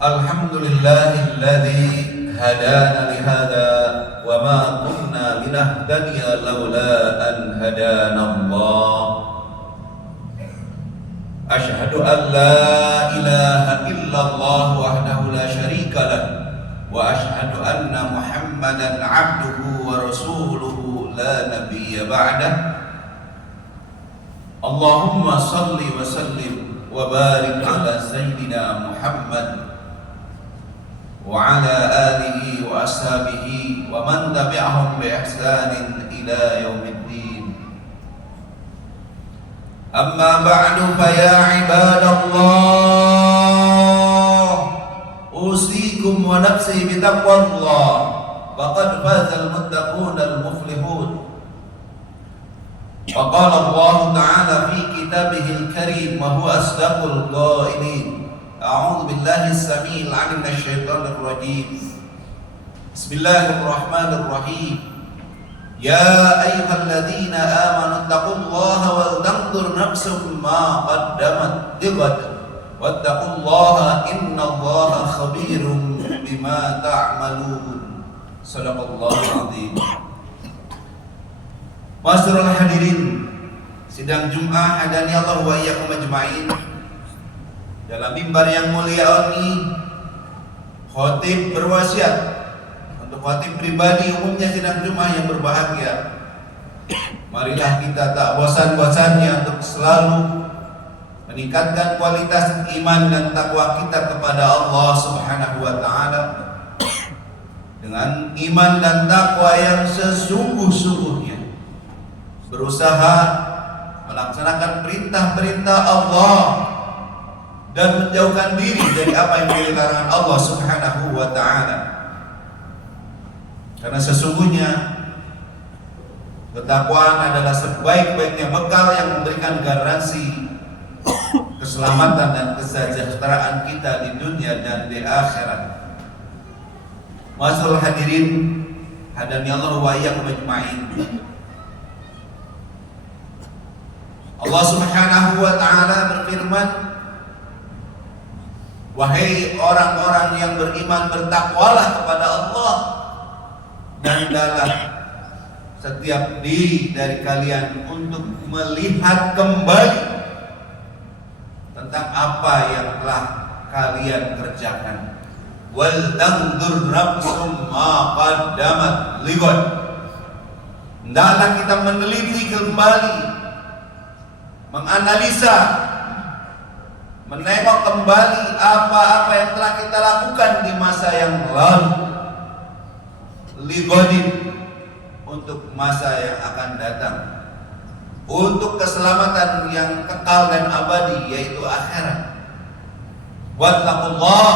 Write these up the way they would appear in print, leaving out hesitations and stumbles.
Alhamdulillahilladzi hadana lihada wa ma kunna linahtadiya laula an hadana Allah. Asyhadu an la ilaha illallah wahdahu la syarika lah wa asyhadu anna Muhammadan abduhu wa rasuluhu la nabiyya ba'dah. Allahumma salli wa sallim wa barik ala sayyidina Muhammad wa ala alihi wa ashabihi wa man tabi'ahum bi ihsanin ila yaumiddin. Amma ba'du fa ya ibadallah, usikum wa nafsi bi taqwallah, faqad fazal muttaqunal muflihun. Wa qala Allah ta'ala fi kitabihil karim wa huwa asdaqul qailin. A'udzu billahi as-sami'il 'alim minasy syaithanir rajim. Bismillahirrahmanirrahim. Ya ayyuhalladzina amanu taqullaha wal tanzur nafsum ma qaddamat lighad wattaqullaha innallaha khabirum bima ta'malun. Shadaqallahul 'azim. Masyarul hadirin, sidang Jumat hadani Allah wa iyyakum ajma'in. Dalam mimbar yang mulia ini, khatib berwasiat untuk khatib pribadi umumnya sidang Jumat yang berbahagia. Marilah kita tak bosan-bosannya untuk selalu meningkatkan kualitas iman dan takwa kita kepada Allah Subhanahu wa taala dengan iman dan takwa yang sesungguh-sungguhnya, berusaha melaksanakan perintah-perintah Allah dan menjauhkan diri dari apa yang menjadi larangan Allah Subhanahu wa taala. Karena sesungguhnya ketakwaan adalah sebaik-baiknya bekal yang memberikan garansi keselamatan dan kesejahteraan kita di dunia dan di akhirat. Masyaallah hadirin, hadani Allah wa iyyakum ajma'in. Allah Subhanahu wa taala berfirman, wahai orang-orang yang beriman, bertakwalah kepada Allah dan hendaklah setiap diri dari kalian untuk melihat kembali tentang apa yang telah kalian kerjakan. Wal tanzur nafsum ma qaddamat lighad. Hendaklah kita meneliti kembali, menganalisa, menengok kembali apa-apa yang telah kita lakukan di masa yang lalu, ligodin, untuk masa yang akan datang, untuk keselamatan yang kekal dan abadi, yaitu akhirat. Wattaqullah,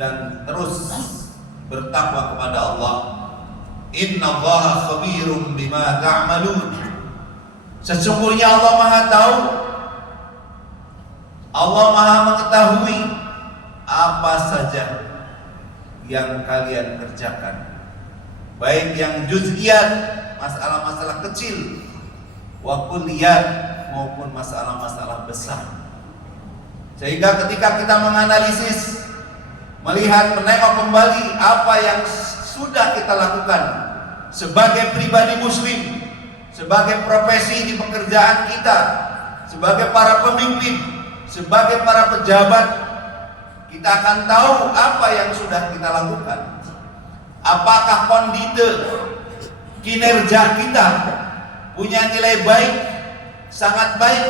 dan terus bertakwa kepada Allah. Innallaha khabirum bima ta'malun. Sesungguhnya Allah Maha tahu, Allah Maha mengetahui apa saja yang kalian kerjakan, baik yang juz'iyat, masalah-masalah kecil, wa kulliyat, maupun masalah-masalah besar. Sehingga ketika kita menganalisis, melihat, menengok kembali apa yang sudah kita lakukan sebagai pribadi muslim, sebagai profesi di pekerjaan kita, sebagai para pemimpin, sebagai para pejabat, kita akan tahu apa yang sudah kita lakukan. Apakah kondite kinerja kita punya nilai baik, sangat baik,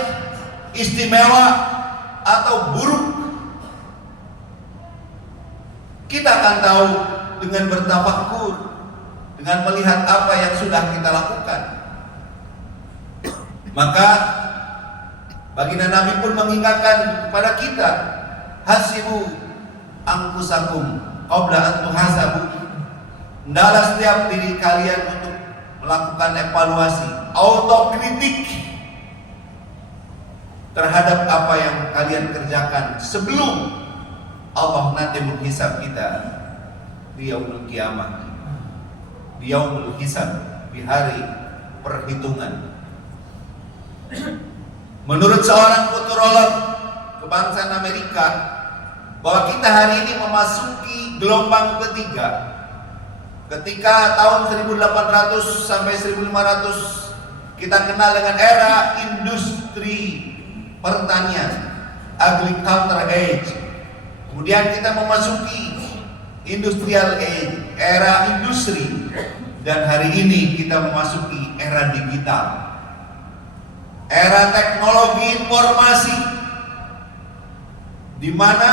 istimewa, atau buruk? Kita akan tahu dengan bertafakkur, dengan melihat apa yang sudah kita lakukan. Maka baginda Nabi pun mengingatkan kepada kita, hasibu anfusakum qabla an tuhasabu. Hendaklah setiap diri kalian untuk melakukan evaluasi, autokritik terhadap apa yang kalian kerjakan sebelum Allah nanti menghisab kita di yaumul kiamah, di yaumul hisab, di hari perhitungan. Menurut seorang futurolog kebangsaan Amerika, bahwa kita hari ini memasuki gelombang ketiga. Ketika tahun 1800 sampai 1500 kita kenal dengan era industri pertanian, agricultural age. Kemudian kita memasuki industrial age, era industri, dan hari ini kita memasuki era digital, era teknologi informasi, di mana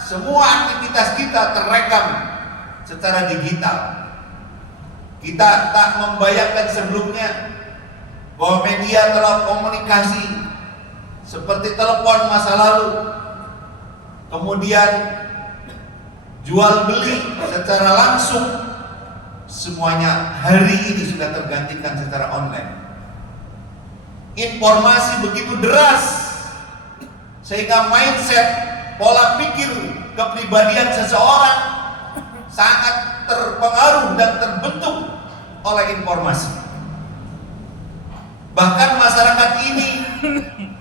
semua aktivitas kita terekam secara digital. Kita tak membayangkan sebelumnya bahwa media telekomunikasi seperti telepon masa lalu, kemudian jual beli secara langsung, semuanya hari ini sudah tergantikan secara online. Informasi begitu deras sehingga mindset, pola pikir, kepribadian seseorang sangat terpengaruh dan terbentuk oleh informasi. Bahkan masyarakat ini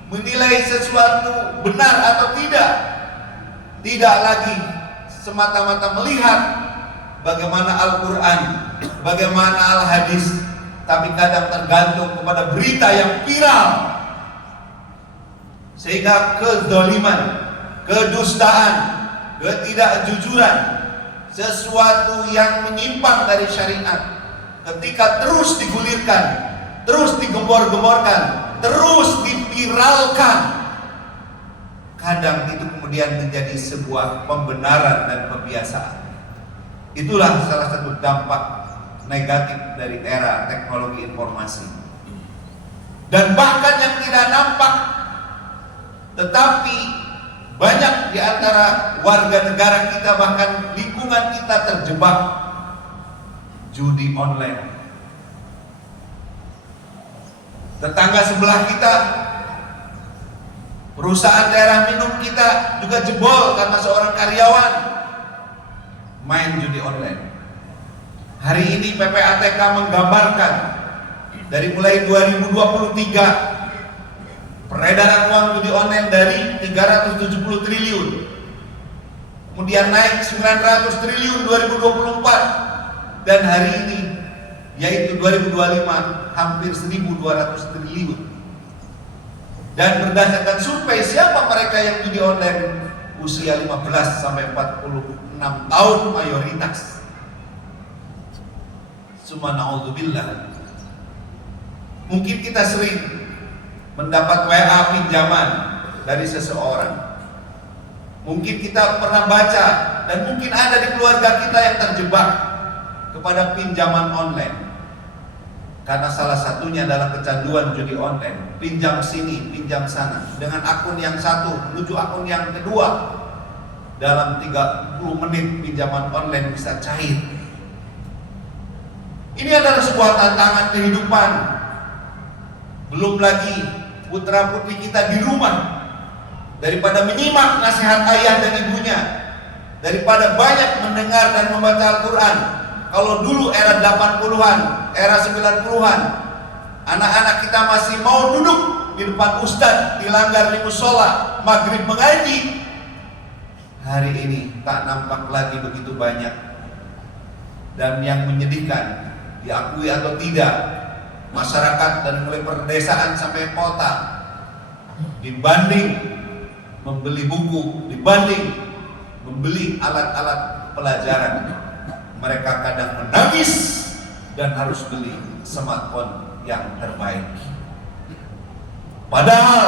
menilai sesuatu benar atau tidak lagi semata-mata melihat bagaimana Al-Quran, bagaimana Al-Hadis, tapi kadang tergantung kepada berita yang viral, sehingga kezaliman, kedustaan, ketidakjujuran, sesuatu yang menyimpang dari syariat, ketika terus digulirkan, terus digembor-gemborkan, terus diviralkan, kadang itu kemudian menjadi sebuah pembenaran dan kebiasaan. Itulah salah satu dampak negatif dari era teknologi informasi. Dan bahkan yang tidak nampak, tetapi banyak di antara warga negara kita, bahkan lingkungan kita, terjebak judi online. Tetangga sebelah kita, perusahaan daerah minum kita juga jebol karena seorang karyawan main judi online. Hari ini PPATK menggambarkan dari mulai 2023 peredaran uang judi online dari 370 triliun, kemudian naik 900 triliun 2024, dan hari ini yaitu 2025 hampir 1.200 triliun. Dan berdasarkan survei siapa mereka yang judi online, usia 15 sampai 46 tahun mayoritas. Subhanallah. Mungkin kita sering mendapat WA pinjaman dari seseorang. Mungkin kita pernah baca, dan mungkin ada di keluarga kita yang terjebak kepada pinjaman online. Karena salah satunya adalah kecanduan judi online. Pinjam sini, pinjam sana, dengan akun yang satu menuju akun yang kedua. Dalam 30 menit pinjaman online bisa cair. Ini adalah sebuah tantangan kehidupan. Belum lagi putra putri kita di rumah, daripada menyimak nasihat ayah dan ibunya, daripada banyak mendengar dan membaca Al-Quran. Kalau dulu era 80-an, era 90-an, anak-anak kita masih mau duduk di depan ustadz, dilanggar di musola, maghrib mengaji. Hari ini tak nampak lagi begitu banyak. Dan yang menyedihkan, diakui atau tidak, masyarakat dari mulai perdesaan sampai kota, dibanding membeli buku, dibanding membeli alat-alat pelajaran, mereka kadang menangis dan harus beli smartphone yang terbaik. Padahal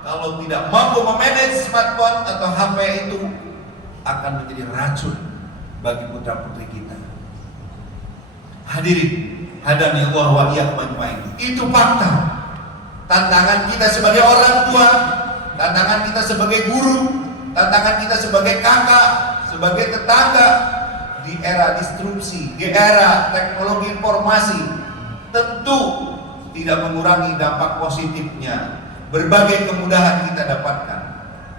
kalau tidak mampu memanage smartphone atau HP itu, akan menjadi racun bagi putra putri kita. Hadirin, hadani Allah wa iyyakum ajmain. Itu fakta. Tantangan kita sebagai orang tua, tantangan kita sebagai guru, tantangan kita sebagai kakak, sebagai tetangga, di era disrupsi, di era teknologi informasi, tentu tidak mengurangi dampak positifnya. Berbagai kemudahan kita dapatkan,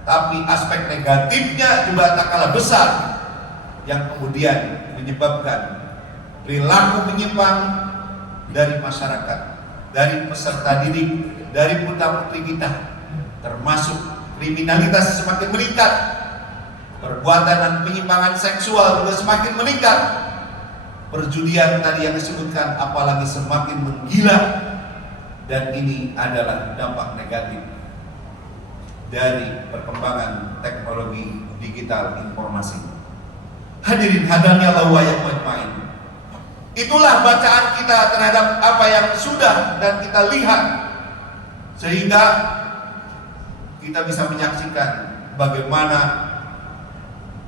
tapi aspek negatifnya juga tak kalah besar, yang kemudian menyebabkan perilaku menyimpang dari masyarakat, dari peserta didik, dari putra putri kita, termasuk kriminalitas semakin meningkat, perbuatan dan penyimpangan seksual juga semakin meningkat. Perjudian tadi yang disebutkan apalagi semakin menggila, dan ini adalah dampak negatif dari perkembangan teknologi digital informasi. Hadirin hadani Allah wa iyyakum. Itulah bacaan kita terhadap apa yang sudah dan kita lihat, sehingga kita bisa menyaksikan bagaimana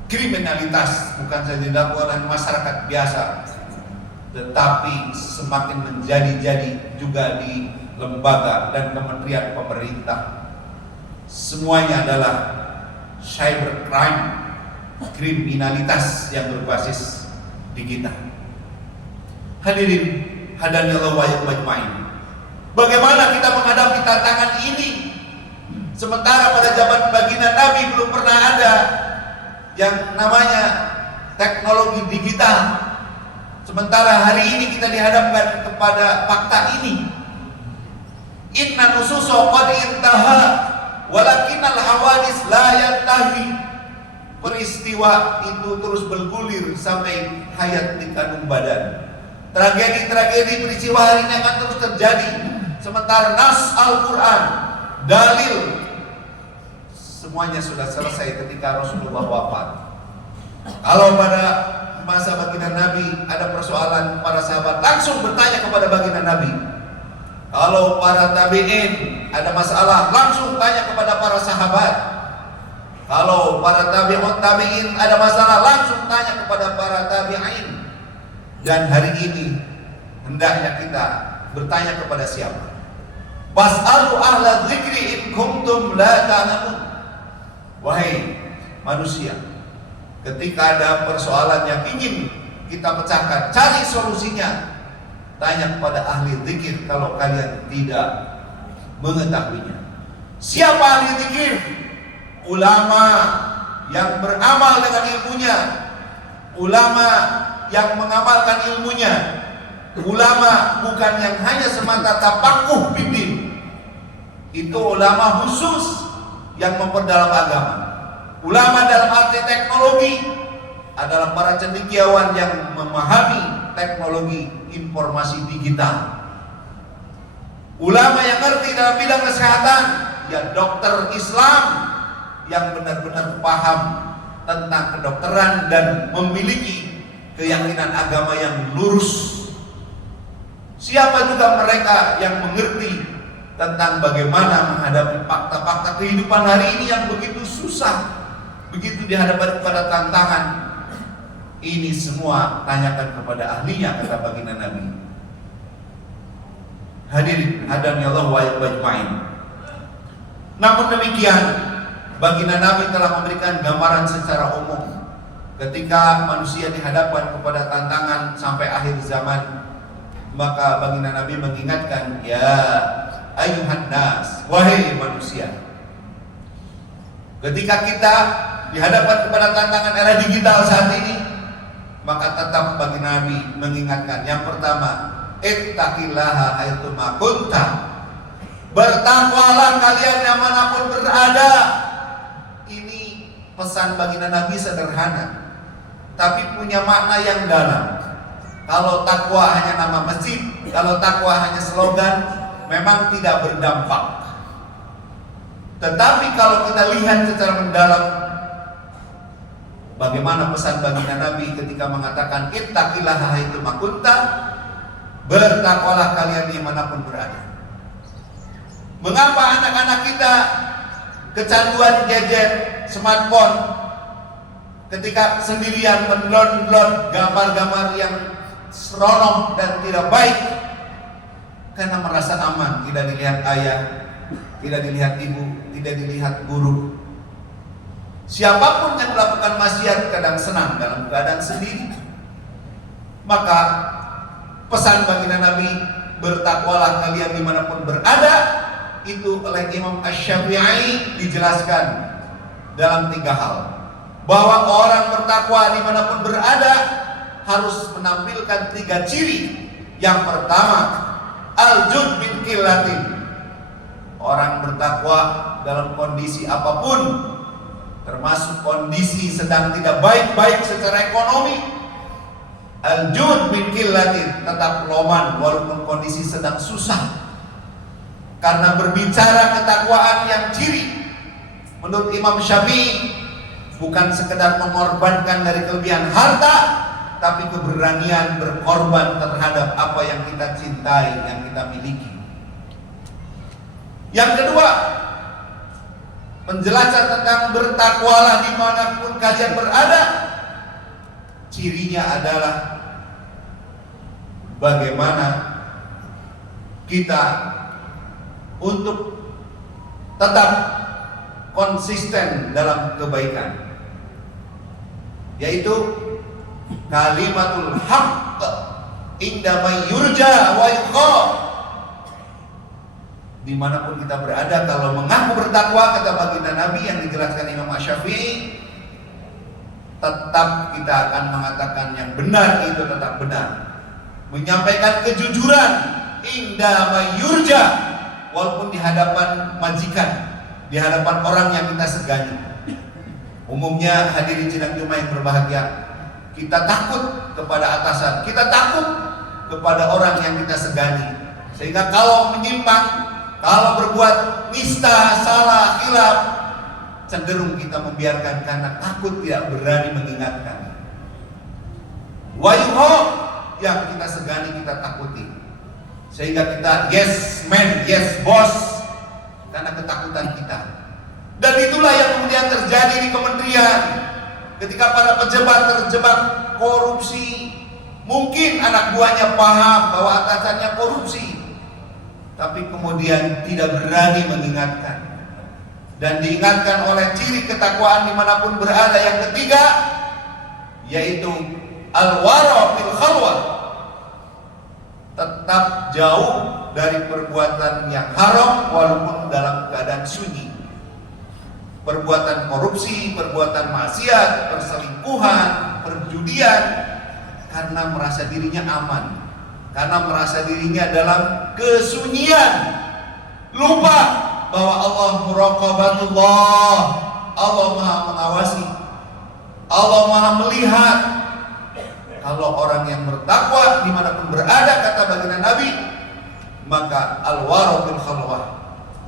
kriminalitas bukan saja dilakukan oleh masyarakat biasa, tetapi semakin menjadi-jadi juga di lembaga dan kementerian pemerintah. Semuanya adalah cybercrime, kriminalitas yang berbasis digital. Hadirin hadani Allah wa iyyakum. Bagaimana kita menghadapi tantangan ini? Sementara pada zaman baginda Nabi belum pernah ada yang namanya teknologi digital. Sementara hari ini kita dihadapkan kepada fakta ini. Inna nususo qad intaha walakinnal hawadis la yantahi. Peristiwa itu terus bergulir sampai hayat di kandung badan. Tragedi-tragedi peristiwa hari ini akan terus terjadi. Sementara nas Al-Quran, dalil, semuanya sudah selesai ketika Rasulullah wafat. Kalau pada masa baginda Nabi ada persoalan, para sahabat langsung bertanya kepada baginda Nabi. Kalau para tabi'in ada masalah, langsung tanya kepada para sahabat. Kalau para tabi'in ada masalah, langsung tanya kepada para tabi'in. Dan hari ini hendaknya kita bertanya kepada siapa? Fas'alu ahla dzikri in kuntum la ta'lamun. Wahai manusia, ketika ada persoalan yang ingin kita pecahkan, cari solusinya. Tanya kepada ahli zikir kalau kalian tidak mengetahuinya. Siapa ahli zikir? Ulama yang beramal dengan ilmunya, ulama yang mengamalkan ilmunya, ulama bukan yang hanya semata tapakuh bidin. Itu ulama khusus yang memperdalam agama. Ulama dalam arti teknologi adalah para cendekiawan yang memahami teknologi informasi digital. Ulama yang ngerti dalam bidang kesehatan, ya dokter Islam yang benar-benar paham tentang kedokteran dan memiliki keyakinan agama yang lurus. Siapa juga mereka yang mengerti tentang bagaimana menghadapi fakta-fakta kehidupan hari ini yang begitu susah, begitu dihadapkan kepada tantangan. Ini semua tanyakan kepada ahlinya, kata baginda Nabi. Hadirin hadani Allah wa iyyakum. Namun demikian, baginda Nabi telah memberikan gambaran secara umum. Ketika manusia dihadapkan kepada tantangan sampai akhir zaman, maka baginda Nabi mengingatkan, ya ayuhan nas, wahai manusia. Ketika kita dihadapkan kepada tantangan era digital saat ini, maka tetap baginda Nabi mengingatkan, yang pertama, ittaqillaha haitsu ma kunta. Bertakwalah kalian dimanapun berada. Ini pesan baginda Nabi sederhana, tapi punya makna yang dalam. Kalau takwa hanya nama masjid, kalau takwa hanya slogan, memang tidak berdampak. Tetapi kalau kita lihat secara mendalam, bagaimana pesan baginda Nabi ketika mengatakan ittaqillaha haitsu ma kunta, bertakwalah kalian dimanapun berada. Mengapa anak-anak kita kecanduan gadget, smartphone, ketika sendirian mendownload gambar-gambar yang seronok dan tidak baik? Karena merasa aman, tidak dilihat ayah, tidak dilihat ibu, tidak dilihat guru. Siapapun yang melakukan maksiat kadang senang dalam keadaan sendiri. Maka pesan baginda Nabi, bertakwalah kalian dimanapun berada, itu oleh Imam Asy-Syafi'i dijelaskan dalam 3 hal. Bahwa orang bertakwa dimanapun berada harus menampilkan 3 ciri. Yang pertama, al-jud bin qillatin. Orang bertakwa dalam kondisi apapun, termasuk kondisi sedang tidak baik-baik secara ekonomi. Al-jud min qillatin, tetap loman walaupun kondisi sedang susah. Karena berbicara ketakwaan yang ciri menurut Imam Syafi'i bukan sekedar mengorbankan dari kelebihan harta, tapi keberanian berkorban terhadap apa yang kita cintai, yang kita miliki. Yang kedua, penjelasan tentang bertakwalah dimanapun kalian berada. Cirinya adalah bagaimana kita untuk tetap konsisten dalam kebaikan, yaitu kalimatul haqq inda may yurja wa yukhaf. Dimanapun kita berada, kalau mengaku bertakwa, kata baginda Nabi yang dijelaskan Imam Syafi'i, tetap kita akan mengatakan yang benar itu tetap benar, menyampaikan kejujuran inda may yurja, walaupun di hadapan majikan, di hadapan orang yang kita segani. Umumnya hadirin sidang Jumat yang berbahagia, kita takut kepada atasan, kita takut kepada orang yang kita segani. Sehingga kalau menyimpang, kalau berbuat nista, salah, khilaf, cenderung kita membiarkan karena takut, tidak berani mengingatkan. Wayuho, yang kita segani, kita takuti. Sehingga kita yes man, yes boss, karena ketakutan kita. Dan itulah yang kemudian terjadi di kementerian. Ketika para pejabat terjebak korupsi, mungkin anak buahnya paham bahwa atasannya korupsi, tapi kemudian tidak berani mengingatkan. Dan diingatkan oleh ciri ketakwaan dimanapun berada yang ketiga, yaitu al-wara fil khalwah, tetap jauh dari perbuatan yang haram walaupun dalam keadaan sunyi. Perbuatan korupsi, perbuatan maksiat, perselingkuhan, perjudian, karena merasa dirinya aman, karena merasa dirinya dalam kesunyian, lupa bahwa Allah muraqabatullah, Allah Maha mengawasi, Allah Maha melihat. Kalau orang yang bertakwa dimanapun berada, kata baginda Nabi, maka al-wara fil khalwah,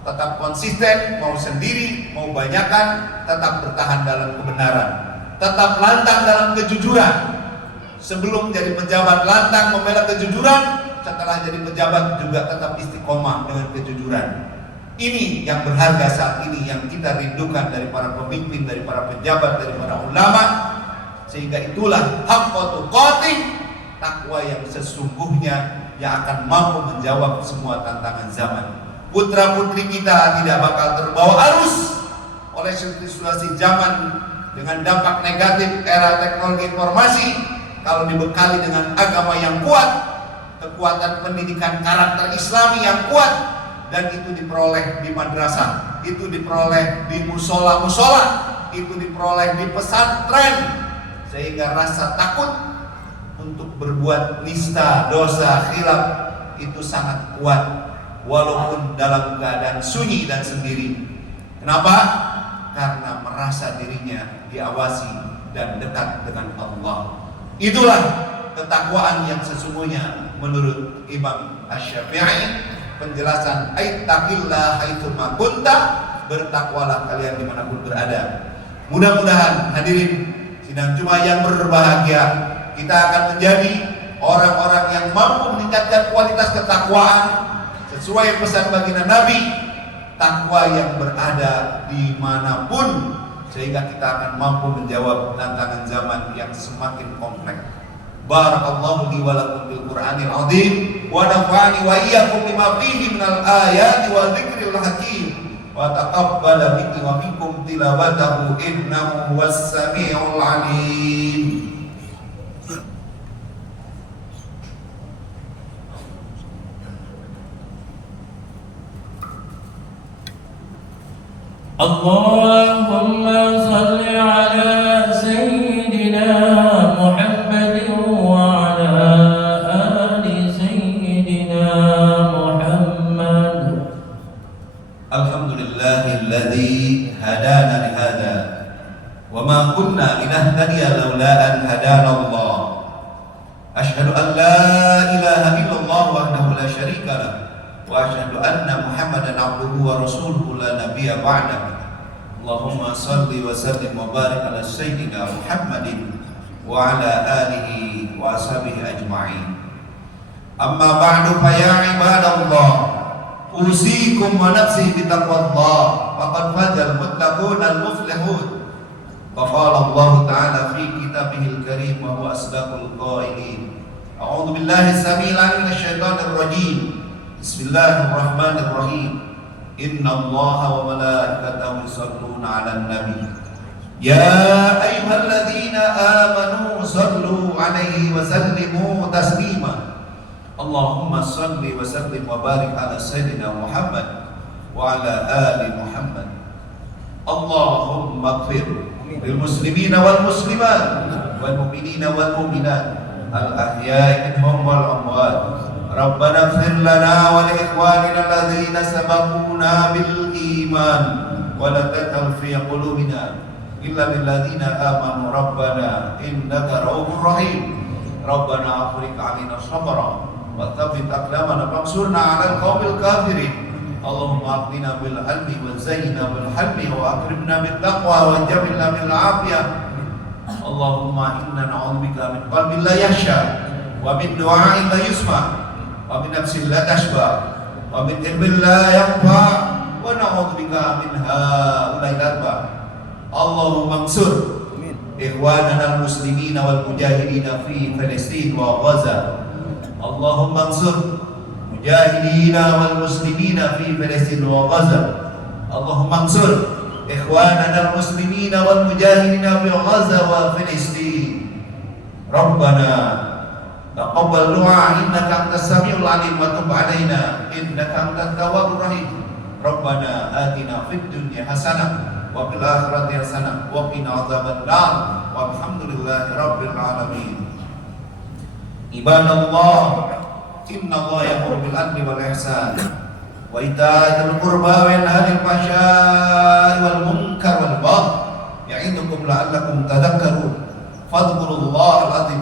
tetap konsisten, mau sendiri, mau banyakan, tetap bertahan dalam kebenaran, tetap lantang dalam kejujuran. Sebelum jadi pejabat lantang membela kejujuran, setelah jadi pejabat juga tetap istiqomah dengan kejujuran. Ini yang berharga saat ini, yang kita rindukan dari para pemimpin, dari para pejabat, dari para ulama. Sehingga itulah haqqatu qatih, takwa yang sesungguhnya, yang akan mampu menjawab semua tantangan zaman. Putra putri kita tidak bakal terbawa arus oleh situasi zaman dengan dampak negatif era teknologi informasi. Kalau dibekali dengan agama yang kuat, kekuatan pendidikan karakter Islami yang kuat, dan itu diperoleh di madrasah, itu diperoleh di musola-musola, itu diperoleh di pesantren, sehingga rasa takut untuk berbuat nista, dosa, khilaf itu sangat kuat walaupun dalam keadaan sunyi dan sendiri. Kenapa? Karena merasa dirinya diawasi dan dekat dengan Allah. Itulah ketakwaan yang sesungguhnya menurut Imam Asy-Syafi'i. Penjelasan aittaqillah haitsuma kunta, bertakwalah kalian dimanapun berada. Mudah-mudahan hadirin sidang Jumat yang berbahagia, kita akan menjadi orang-orang yang mampu meningkatkan kualitas ketakwaan sesuai pesan baginda Nabi, takwa yang berada dimanapun, sehingga kita akan mampu menjawab tantangan zaman yang semakin kompleks. Barakallahu li wa lakum bil Qur'anil azim wa nafa'ani wa iyyakum bima fihi minal ayati wa dzikril hakim wa taqabbala minni wa minkum tilawatahu innahu huwas samiul alim. Allahumma salli ala sayyidina Muhammadin wa ala ali sayyidina Muhammad. Alhamdulillahilladzi hadana lihada وما كنا لنهتدي لولا أن هدانا الله أشهد أن لا إله إلا الله وحده لا شريك له وأشهد أن محمدا عبده ورسوله لا نبي بعده اللهم صل وسلم وبارك على سيدنا محمد وعلى آله وأصحابه أجمعين أما بعد فيا عباد الله أوصيكم ونفسي بتقوى الله فقد فاز المتقون المفلحون فقال الله تعالى في كتابه الكريم وهو أصدق القائلين أعوذ بالله السميع العليم من الشيطان الرجيم بسم الله الرحمن الرحيم إن الله وملائكته يصلون على النبي يا أيها الذين آمنوا صلوا عليه وسلموا تسليما اللهم صل وسلم وبارك على سيدنا محمد وعلى آل محمد اللهم اغفر للمسلمين والمسلمات والمؤمنين والمؤمنات الأحياء منهم والأموات ربنا اغفر لنا ولإخواننا الذين سبقونا بالإيمان ولا تجعل في قلوبنا إلا للذين آمنوا ربنا إنك رؤوف رحيم ربنا أفرغ علينا صبرا وثبت أقدامنا وانصرنا على القوم الكافرين اللهم أغننا بالعلم وزينا بالحلم وأكرمنا بالتقوى وجملنا بالعافية اللهم إنا نعوذ بك من قلب لا يخشى ومن دعاء لا يسمع ومن نفس لا تشبع ومن علم لا ينفع ونعوذ بك من هؤلاء الأربع اللهم انصر إخواننا المسلمين والمجاهدين في فلسطين وغزة اللهم انصر مجاهدين والمسلمين في فلسطين وغزة اللهم انصر إخواننا المسلمين والمجاهدين في غزة وفلسطين ربنا تقبل دعاء إنك أنت السميع العليم وتب علينا إنك أنت التواب الرحيم ربنا آتنا في الدنيا حسنة وفي الآخرة حسنة وقنا عذاب النار والحمد لله رب العالمين عباد الله إن الله يأمر بالعدل والإحسان وإيتاء ذي القربى وينهى عن الفحشاء والمنكر والبغي يعظكم لعلكم تذكرون فاذكروا الله العظيم